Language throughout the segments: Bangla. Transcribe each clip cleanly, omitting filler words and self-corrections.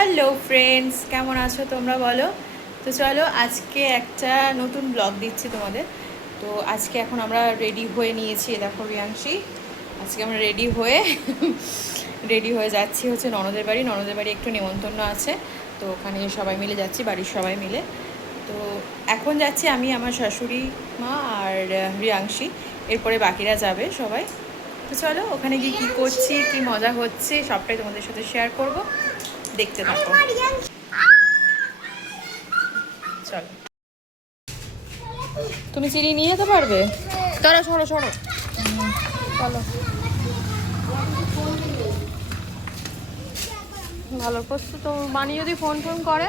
হ্যালো ফ্রেন্ডস, কেমন আছো তোমরা বলো। তো চলো আজকে একটা নতুন ব্লগ দিচ্ছি তোমাদের। তো আজকে এখন আমরা রেডি হয়ে নিয়েছি, দেখো রিয়াংশী। আজকে আমরা রেডি হয়ে যাচ্ছি হচ্ছে ননদের বাড়ি একটু নেমন্তন্ন আছে। তো ওখানে সবাই মিলে যাচ্ছি, বাড়ির সবাই মিলে। তো এখন যাচ্ছি আমি, আমার শাশুড়ি মা আর রিয়াংশী। এরপরে বাকিরা যাবে সবাই। তো চলো ওখানে গিয়ে কী করছি, কী মজা হচ্ছে সবটাই তোমাদের সাথে শেয়ার করব, দেখতে থাকো। চলো, তুমি চিনি নিয়ে যেতে পারবে? তারা সরো সরো। চলো, ভালো করছো তো। মানি যদি ফোন করে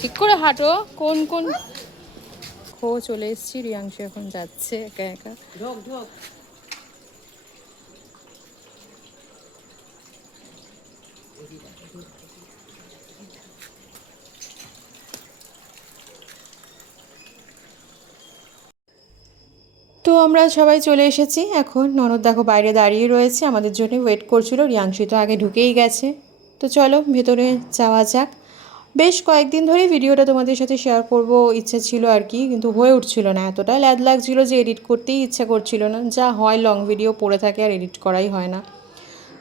ঠিক করে হাঁটো। কোন কোন চলে এসেছি, রিয়াংশু এখন যাচ্ছে একা একা। তো আমরা সবাই চলে এসেছি। এখন ননদ দেখো বাইরে দাঁড়িয়ে রয়েছে, আমাদের জন্য ওয়েট করছিল। রিয়াংশী তো আগে ঢুকেই গেছে। তো চলো ভেতরে যাওয়া যাক। বেশ কয়েকদিন ধরেই ভিডিওটা তোমাদের সাথে শেয়ার করব ইচ্ছা ছিল আর কি, কিন্তু হয়ে উঠছিল না। এতটা ল্যাদ লাগছিল যে এডিট করতেই ইচ্ছা করছিল না। যা হয় লং ভিডিও পড়ে থাকে আর এডিট করাই হয় না।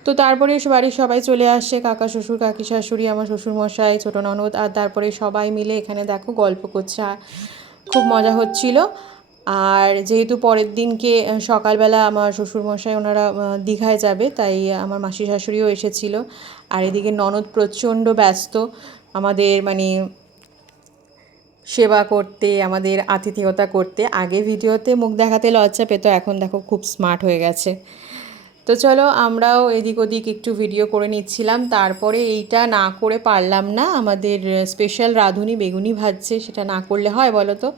তো তারপরে বাড়ির সবাই চলে আসে, কাকা শ্বশুর, কাকি শাশুড়ি, আমার শ্বশুরমশাই, ছোটো ননদ। আর তারপরে সবাই মিলে এখানে দেখো গল্প করছে, খুব মজা হচ্ছিল। আর যেহেতু পরের দিনকে সকালবেলা আমার শ্বশুরমশাই ওনারা দীঘায় যাবে, তাই আমার মাসি শাশুড়িও এসেছিলো। আর এদিকে ননদ প্রচণ্ড ব্যস্ত আমাদের মানে সেবা করতে, আমাদের আতিথেয়তা করতে। আগে ভিডিওতে মুখ দেখাতে লজ্জা পেত, এখন দেখো খুব স্মার্ট হয়ে গেছে। তো চলো আমরাও এদিক ওদিক একটু ভিডিও করে নিচ্ছিলাম। তারপরে এইটা না করে পারলাম না, আমাদের স্পেশাল রাঁধুনি বেগুনি ভাজছে, সেটা না করলে হয় বলো তো।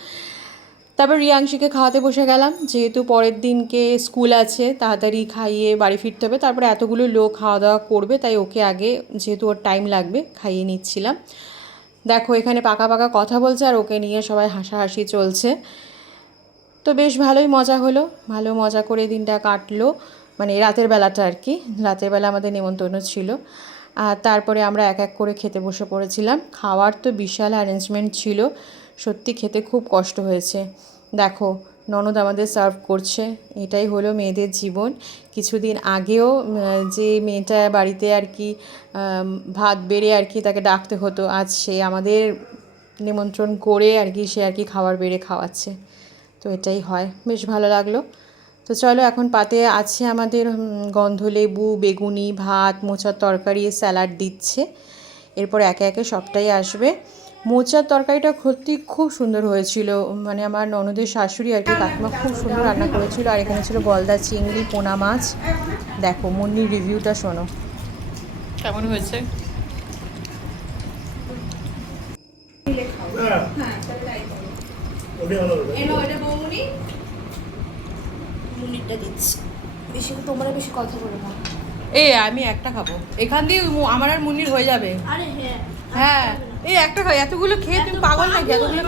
তারপর রিয়াংশীকে খাওয়াতে বসে গেলাম, যেহেতু পরের দিনকে স্কুল আছে, তাড়াতাড়ি খাইয়ে বাড়ি ফিরতে হবে। তারপরে এতগুলো লোক খাওয়া দাওয়া করবে, তাই ওকে আগে, যেহেতু ওর টাইম লাগবে, খাইয়ে নিচ্ছিলাম। দেখো এখানে পাকা পাকা কথা বলছে আর ওকে নিয়ে সবাই হাসাহাসি চলছে। তো বেশ ভালোই মজা হলো, ভালো মজা করে দিনটা কাটলো। মানে রাতের বেলাটা আর কি, রাতের বেলা আমাদের নেমন্তন্ন ছিল। আর তারপরে আমরা এক এক করে খেতে বসে পড়েছিলাম। খাওয়ার তো বিশাল অ্যারেঞ্জমেন্ট ছিল, সত্যি খেতে খুব কষ্ট হয়েছে। দেখো ননদ আমাদের সার্ভ করছে, এটাই হলো মেয়েদের জীবন। কিছুদিন আগেও যে মেয়েটা বাড়িতে আর কি ভাত বেড়ে আর কি তাকে ডাকতে হতো, আজ সে আমাদের নিমন্ত্রণ করে আর কি সে আর কি খাবার বেড়ে খাওয়াচ্ছে। তো এটাই হয়, বেশ ভালো লাগলো। তো চলো এখন পাতে আছে আমাদের গন্ধলেবু, বেগুনি, ভাত, মোচার তরকারি, স্যালাড দিচ্ছে। এরপর একে একে সবটাই আসবে। মোচার তরকারিটা সত্যি খুব সুন্দর হয়েছিল, মানে আমার ননদের শাশুড়ি আর কি কাকিমা খুব সুন্দর রান্না করেছিল। আর এখানে ছিল গলদা চিংড়ি, পোনা মাছ। দেখো মুন্নির রিভিউটা শোনো কেমন হয়েছে। বেশি কথা বলো না। আমি একটা খাবো, এখান দিয়ে আমার আর মুন্নির হয়ে যাবে। হ্যাঁ একটা খাই, এতগুলো খেয়ে তুমি পাগল নাকি? এতগুলো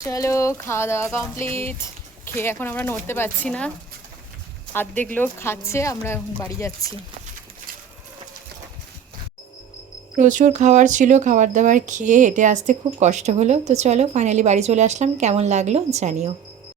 চলো খাওয়া দাওয়া কমপ্লিট। খেয়ে এখন আমরা নড়তে পারছি না, অর্ধেক লোক খাচ্ছে, আমরা এখন বাড়ি যাচ্ছি। প্রচুর খাবার ছিল, খাবার দাবার খেয়ে হেঁটে আসতে খুব কষ্ট হলো। তো চলো ফাইনালি বাড়ি চলে আসলাম, কেমন লাগলো জানিও।